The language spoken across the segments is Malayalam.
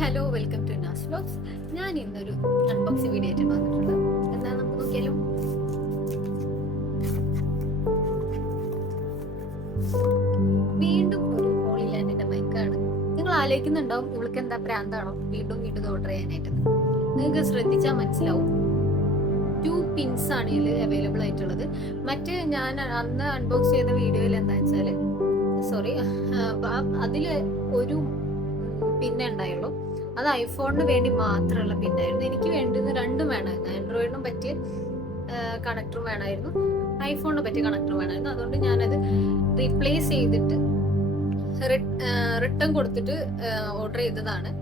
Hello welcome to Naz vlogs. ഞാൻ ഇന്നൊരു അൺബോക്സിംഗ് വീഡിയോ ആയിട്ട് വന്നിട്ടുള്ളത്. എന്താ നമുക്ക് നോക്കിയാലോ. വീണ്ടും ഒരു ഹോളിലാൻഡിന്റെ മൈക്കാണ്. നിങ്ങൾ ആലോചിക്കുന്നുണ്ടാവും ഇവൾക്ക് എന്താ പ്രാന്താണോ വീണ്ടും വീണ്ടും ഓർഡർ ചെയ്യാനായിട്ട്. നിങ്ങൾക്ക് ശ്രദ്ധിച്ചാൽ മനസ്സിലാവും 2 പിൻസ് ആണ് ഇതിൽ അവൈലബിൾ ആയിട്ടുള്ളത്. മറ്റേ ഞാൻ അന്ന് അൺബോക്സ് ചെയ്ത വീഡിയോയിൽ എന്താ വെച്ചാല് അതില് ഒരു പിന്നെ ഉണ്ടായുള്ളൂ. അത് ഐഫോണിന് വേണ്ടി മാത്രമുള്ള പിന്നായിരുന്നു. എനിക്ക് വേണ്ടുന്ന രണ്ടും വേണമായിരുന്നു. ആൻഡ്രോയിഡിനും പറ്റിയ കണക്ടറും വേണമായിരുന്നു, ഐഫോണിന് പറ്റിയ കണക്ടറും വേണമായിരുന്നു. അതുകൊണ്ട് ഞാനത് റീപ്ലേസ് ചെയ്തിട്ട് റിട്ടേൺ കൊടുത്തിട്ട് ഓർഡർ ചെയ്തതാണ്.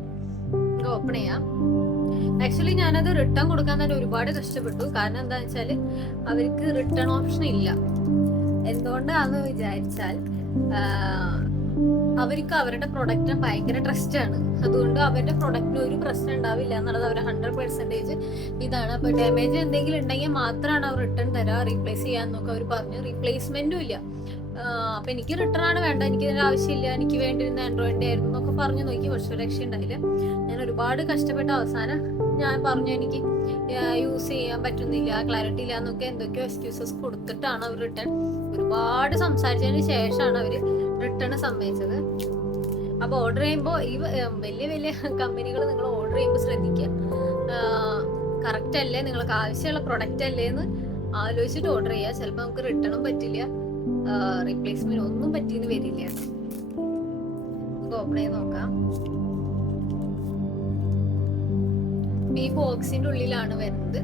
ഓപ്പൺ ചെയ്യാം. ആക്ച്വലി ഞാനത് റിട്ടേൺ കൊടുക്കാൻ തന്നെ ഒരുപാട് കഷ്ടപ്പെട്ടു. കാരണം എന്താണെന്ന് വെച്ചാൽ അവർക്ക് റിട്ടേൺ ഓപ്ഷൻ ഇല്ല. എന്തുകൊണ്ടാന്ന് വിചാരിച്ചാൽ അവർക്ക് അവരുടെ പ്രൊഡക്റ്റിന് ഭയങ്കര ട്രസ്റ്റ് ആണ്. അതുകൊണ്ട് അവരുടെ പ്രൊഡക്റ്റിന് ഒരു പ്രശ്നം ഉണ്ടാവില്ല എന്നുള്ളത് അവർ 100% ഇതാണ്. അപ്പൊ ഡാമേജ് എന്തെങ്കിലും ഉണ്ടെങ്കിൽ മാത്രമാണ് അവർ റിട്ടേൺ തരാ, റീപ്ലേസ് ചെയ്യാന്നൊക്കെ അവർ പറഞ്ഞു. റീപ്ലേസ്മെന്റും ഇല്ല. അപ്പൊ എനിക്ക് റിട്ടേൺ ആണ് വേണ്ട, എനിക്ക് ഇതിന്റെ ആവശ്യമില്ല, എനിക്ക് വേണ്ടിയിരുന്ന ആൻഡ്രോയിഡിന്റെ ആയിരുന്നു എന്നൊക്കെ പറഞ്ഞു നോക്കി. പക്ഷെ രക്ഷ ഉണ്ടായില്ല. ഞാൻ ഒരുപാട് കഷ്ടപ്പെട്ട അവസാനം ഞാൻ പറഞ്ഞു എനിക്ക് യൂസ് ചെയ്യാൻ പറ്റുന്നില്ല, ക്ലാരിറ്റി ഇല്ല എന്നൊക്കെ എന്തൊക്കെയോ എക്സ്ക്യൂസസ് കൊടുത്തിട്ടാണ് അവർ റിട്ടേൺ, ഒരുപാട് സംസാരിച്ചതിന് ശേഷമാണ് അവർ റിട്ടേൺ സമ്മതിച്ചത്. അപ്പൊ ഓർഡർ ചെയ്യുമ്പോൾ ഈ വലിയ വലിയ കമ്പനികൾ നിങ്ങൾ ഓർഡർ ചെയ്യുമ്പോൾ ശ്രദ്ധിക്കുക, കറക്റ്റ് അല്ലേ, നിങ്ങൾക്ക് ആവശ്യമുള്ള പ്രൊഡക്റ്റ് അല്ലേ എന്ന് ആലോചിച്ചിട്ട് ഓർഡർ ചെയ്യുക. ചിലപ്പോൾ നമുക്ക് റിട്ടേണും പറ്റില്ല, റീപ്ലേസ്മെന്റ് ഒന്നും പറ്റിയെന്ന് വരില്ല. നമുക്ക് ഓപ്പൺ ചെയ്ത് നോക്കാം. ഈ ബോക്സിന്റെ ഉള്ളിലാണ് വരുന്നത്.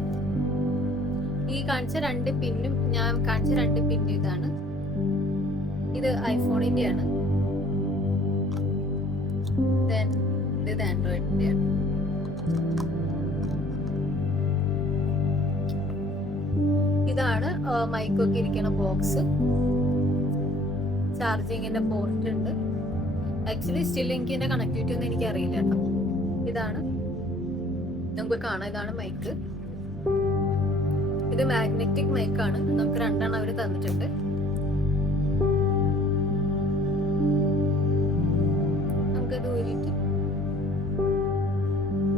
ഈ കാണിച്ച 2 പിന്നും ഞാൻ കാണിച്ച 2 പിന്നും ഇതാണ്. ഇത് ഐഫോണിന്റെ ആണ്, ഇത് ആൻഡ്രോയിഡിന്റെ ആണ്. ഇതാണ് മൈക്കൊക്കെ ഇരിക്കുന്ന ബോക്സ്. ചാർജിങ്ങിന്റെ പോർട്ട് ഉണ്ട്. ആക്ച്വലി സ്റ്റിൽ എനിക്ക് ഇതിന്റെ കണക്ടിവിറ്റി ഒന്നും എനിക്ക് അറിയില്ല കേട്ടോ. ഇതാണ് നമുക്ക് കാണാം, ഇതാണ് മൈക്ക്. ഇത് മാഗ്നറ്റിക് മൈക്കാണ്. നമുക്ക് 2 അവർ തന്നിട്ടുണ്ട്. നമുക്കത് ഊരിയിട്ട്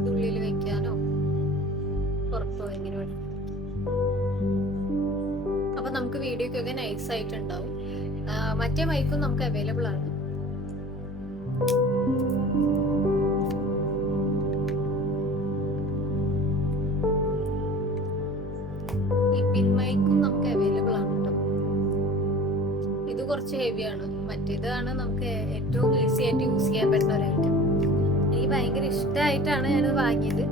ഉള്ളിൽ വെക്കാനോ പുറത്തോ എങ്ങനെ വേണം. അപ്പൊ നമുക്ക് വീഡിയോക്കൊക്കെ നൈസ് ആയിട്ടുണ്ടാവും. മറ്റേ മൈക്കും നമുക്ക് അവൈലബിൾ ആണ്. ഈ പിൻ മൈക്കും നമുക്ക് അവൈലബിൾ ആണ് കേട്ടോ. ഇത് കുറച്ച് ഹെവിയാണ്. മറ്റേതാണ് നമുക്ക് ഏറ്റവും ഈസി ആയിട്ട് യൂസ് ചെയ്യാൻ പറ്റുന്ന ഒരു ഐറ്റം. എനിക്ക് ഭയങ്കര ഇഷ്ടമായിട്ടാണ് ഞാനത് വാങ്ങിയത്.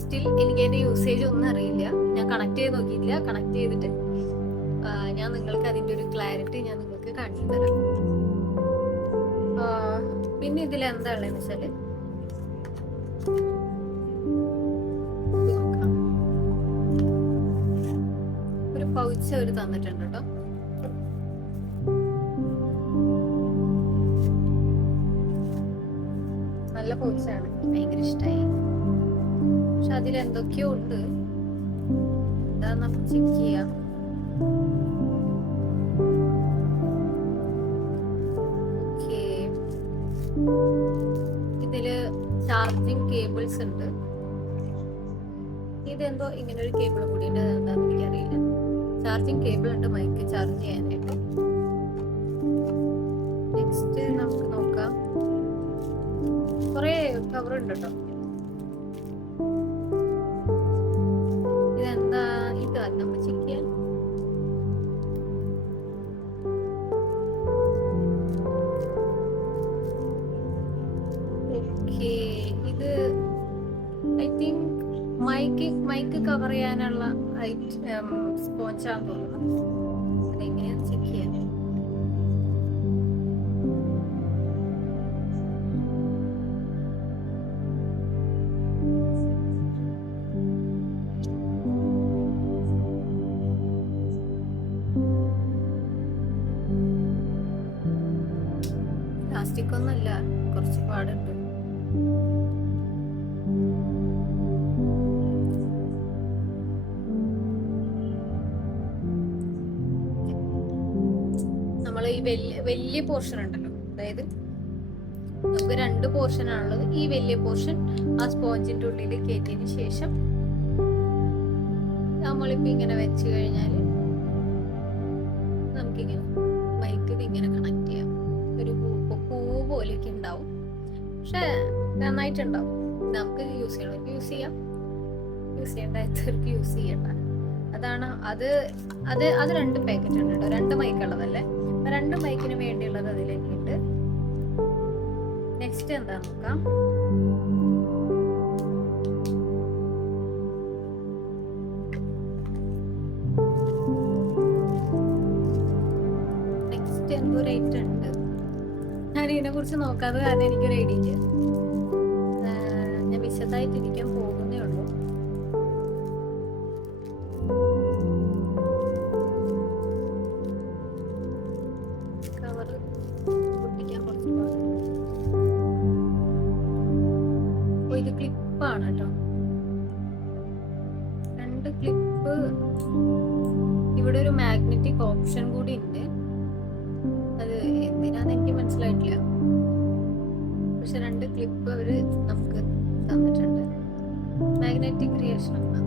സ്റ്റിൽ എനിക്ക് അതിന്റെ യൂസേജ് ഒന്നും അറിയില്ല. ഞാൻ കണക്ട് ചെയ്ത് നോക്കിയില്ല. കണക്ട് ചെയ്തിട്ട് ഞാൻ നിങ്ങൾക്ക് അതിന്റെ ഒരു ക്ലാരിറ്റി ഞാൻ നിങ്ങൾക്ക് കാണിച്ചു തരാം. പിന്നെ ഇതിൽ എന്താണെന്ന് വെച്ചാല് ഒരു പൗച്ച് അവർ തന്നിട്ടുണ്ട് കേട്ടോ. നല്ല പൗച്ചാണ്, ഭയങ്കര ഇഷ്ടമായി. പക്ഷെ അതിൽ എന്തൊക്കെയോ ഉണ്ട്. എന്താ നമുക്ക് ചെക്ക് ചെയ്യാം. ഇതില് ചാർജിങ് കേബിൾസ് ഉണ്ട്. ഇതെന്തോ ഇങ്ങനെ ഒരു കേബിൾ കൂടി ഉണ്ട്, എന്താന്ന് എനിക്കറിയില്ല. ചാർജിങ് കേബിൾ ഉണ്ട് മൈക്ക് ചാർജ് ചെയ്യാനായിട്ട്. നെക്സ്റ്റ് നമുക്ക് നോക്കാം. കുറെ കവർ ഉണ്ട് കേട്ടോ. ഇതെന്താ, ഇത് നമ്മൾ ചെക്ക് ചെയ്യാൻ. ഇത് ഐ തിങ്ക് മൈക്ക് കവർ ചെയ്യാനുള്ള സ്പോഞ്ചാന്ന് തോന്നുന്നു. അതെങ്ങനെയാന്ന് ചെക്ക് ചെയ്യാൻ. പ്ലാസ്റ്റിക് ഒന്നുമല്ല, കുറച്ച് പാടുണ്ട്. നമ്മൾ ഈ വലിയ പോർഷൻ ഉണ്ടല്ലോ, അതായത് നമുക്ക് 2 പോർഷൻ ആണുള്ളത്. ഈ വലിയ പോർഷൻ ആ സ്പോഞ്ചിന്റെ ഉള്ളിൽ കയറ്റിയതിന് ശേഷം നമ്മളിപ്പോ ഇങ്ങനെ വെച്ച് കഴിഞ്ഞാൽ നമുക്കിങ്ങനെ മൈക്ക് ഇങ്ങനെ കണക്ട് ചെയ്യാം. ഒരു പൂവ് പോലെയൊക്കെ ഉണ്ടാവും, പക്ഷെ നന്നായിട്ടുണ്ടാവും. നമുക്ക് യൂസ് ചെയ്യണമെങ്കിൽ യൂസ് ചെയ്യാം, യൂസ് ചെയ്യേണ്ടവർക്ക് യൂസ് ചെയ്യണ്ട. അതാണ് അത് 2 പാക്കറ്റ് ഉണ്ട് കേട്ടോ. 2 മൈക്ക് ഉള്ളതല്ലേ. 2 മൈക്കിന് വേണ്ടിയുള്ളത് അതിലേക്ക് ഉണ്ട്. നെക്സ്റ്റ് എന്താ നോക്കാം. നെക്സ്റ്റ് എന്തോ റേറ്റ് ഉണ്ട്, ഞാൻ ഇതിനെ കുറിച്ച് നോക്കാതെ കാരണം എനിക്കൊരു ഐഡിയ ഇല്ല. ഞാൻ വിശദമായിട്ട് ഇരിക്കാൻ പോകുന്നേ ഉള്ളൂ. കവർ പൊട്ടിക്കാൻ കുറച്ച് ഇത് ക്ലിപ്പാണ് കേട്ടോ. 2 ക്ലിപ്പ്. ഇവിടെ ഒരു മാഗ്നറ്റിക് ഓപ്ഷൻ കൂടി ഉണ്ട്. അത് എന്തിനാന്ന് എനിക്ക് മനസ്സിലായിട്ടില്ല, പക്ഷെ 2 ക്ലിപ്പ് അവര് നമുക്ക് തന്നിട്ടുണ്ട്. മാഗ്നറ്റിക് ക്രിയേഷൻ ആണ്,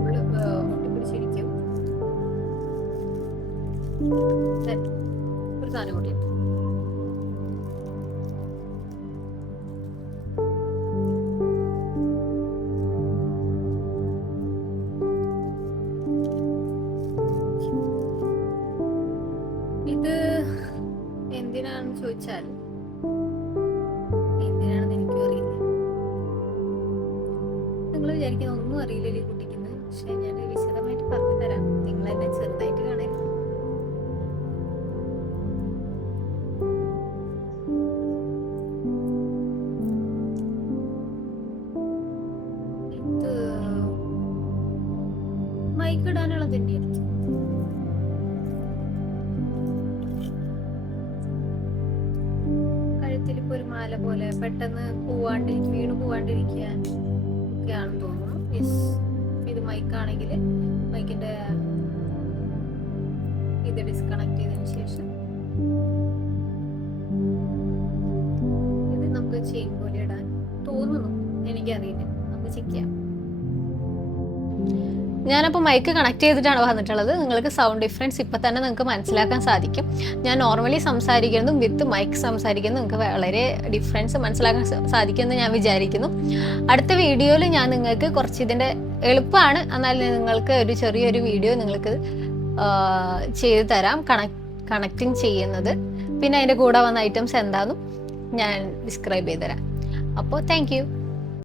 ഫുള്ള് ഒട്ടിപ്പിടിച്ചിരിക്കും. ഒരു സാധനം കൂടി ഇത് എന്തിനാണെന്ന് ചോദിച്ചാൽ എന്തിനാണെന്ന് എനിക്കും അറിയില്ല. നിങ്ങൾ വിചാരിക്കുന്ന ഒന്നും അറിയില്ല ഈ കുട്ടിക്കുന്നു, പക്ഷെ ഞാൻ വിശദമായിട്ട് പറഞ്ഞു തരാം. നിങ്ങൾ എന്നെ ചെറുതായിട്ട് കാണരുത്. ഇത് മൈക്ക് ഇടാനുള്ള തന്നെയായിരിക്കും. കഴുത്തിലിപ്പോ ഒരു മാല പോലെ പെട്ടെന്ന് വീണ് പോവാണ്ടിരിക്കാൻ ഒക്കെയാണെന്ന് തോന്നുന്നു. യെസ്, ഇത് മൈക്കാണെങ്കിൽ മൈക്കിന്റെ ഇത് ഡിസ്കണക്ട് ചെയ്തതിന് ശേഷം ഇത് നമുക്ക് ചെയിൻ പോലെ ഇടാൻ തോന്നുന്നു, എനിക്കറിയില്ല, നമുക്ക് ചെക്ക് ചെയ്യാം. ഞാനപ്പോൾ മൈക്ക് കണക്ട് ചെയ്തിട്ടാണ് വന്നിട്ടുള്ളത്. നിങ്ങൾക്ക് സൗണ്ട് ഡിഫറൻസ് ഇപ്പം തന്നെ നിങ്ങൾക്ക് മനസ്സിലാക്കാൻ സാധിക്കും. ഞാൻ നോർമലി സംസാരിക്കുന്നതും വിത്ത് മൈക്ക് സംസാരിക്കുന്നതും നിങ്ങൾക്ക് വളരെ ഡിഫറൻസ് മനസ്സിലാക്കാൻ സാധിക്കുമെന്ന് ഞാൻ വിചാരിക്കുന്നു. അടുത്ത വീഡിയോയിൽ ഞാൻ നിങ്ങൾക്ക് കുറച്ച് ഇതിൻ്റെ എളുപ്പമാണ്, എന്നാൽ നിങ്ങൾക്ക് ഒരു ചെറിയൊരു വീഡിയോ നിങ്ങൾക്ക് ചെയ്തു തരാം, കണക്റ്റിംഗ് ചെയ്യുന്നത്. പിന്നെ അതിൻ്റെ കൂടെ വന്ന ഐറ്റംസ് എന്താണെന്നും ഞാൻ ഡിസ്ക്രൈബ് ചെയ്ത് തരാം. അപ്പോൾ താങ്ക് യു.